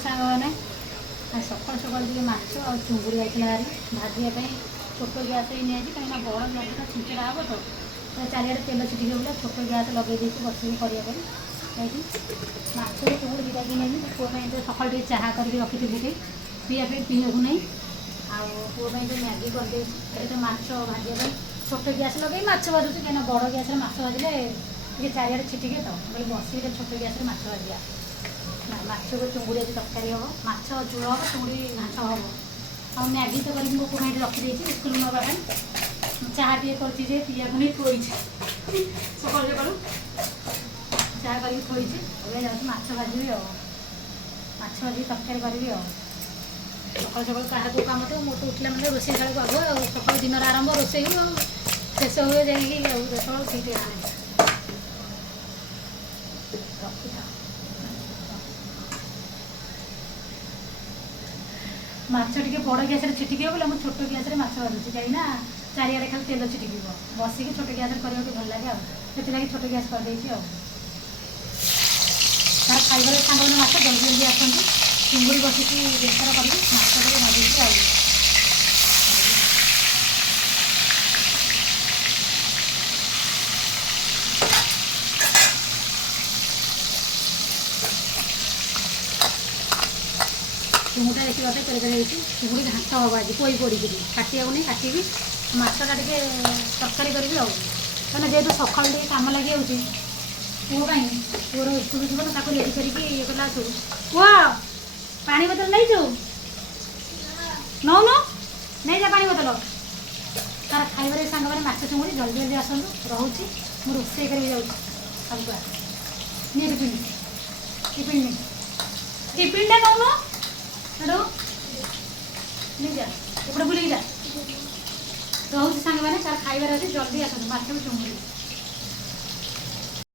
सांग मैंने सकाल सकाल टे माछ आ चुंगुड़ी जाइए हारी भाजापी छोट गैस नहीं कहीं बड़ लगता छिंचड़ा हे तो चारिड़े तेल छिटिक बोले छोट गैस लगे बस करने माछ चुंगुड़ी दुटा कि नहीं पुओं सकाल टे चाह करके रखी पीवाई पीवाकू नहीं पुओं मैगी करदे तो माछ भाजापी छोट गैस लगे माछ भाजुची कहीं बड़ गैस माछ भाजिले ये चारिड़े छिटिके तो बोले बस छोट गैस माछ भाजा माछ को चुंगुड़ी आज तरकारी हम माछ झोल हम चुंगुड़ी घाट हम आ मैगी तो करके मो पुओं रखी स्कूल नापी चाह टे कर पीवाकू नहीं थोड़ी सकाल सकाल चाह करके थोड़ी जाऊँ माछ भाजी माछ भाजी तरकारी करी सकाल सकाल कहा को कम तो मोटे उठला मैंने रोसे खाला आग सकाल दिन आरंभ रोसे शेष हुए जाए ठीक माछ टे बड़ गैस छिटिक बोले मुझे छोट गैस भाजुची कहीं चारिड़े खाली तेल छिटिक बसिक छोट गैस करने भल लगे से छोट गैस करदे तार खाइबार सांग मैंने माछ जल्दी जल्दी आसती चिंगुड़ी बसिक बेसर कर माछ भाजुची चुंगुड़ा देखिए तरकारी चुंगुड़ी घाट हम आज पोई पड़ी काटा नहीं काटी मछटा टे तरकारी करी कहीं जेहतु सका कम लगे पुओं पुओर स्कूल जीवन ताको रेडी करके ये कला सब पुआ पानी बोतल नहीं जाऊ नौ नहीं जा पानी बोतल तार खाइबार सांग मैंने माछ चुंगुड़ी जल्दी जल्दी आसतु रोचे मुझे रोसे कर सब नहीं टिफिन टिफिन नहीं टिफिन टा नौ हेलो नहीं जा एपटे बुले जा रोचे सांग मैंने तार खाइबार अच्छे जल्दी आसतु माछ चुंगुड़ी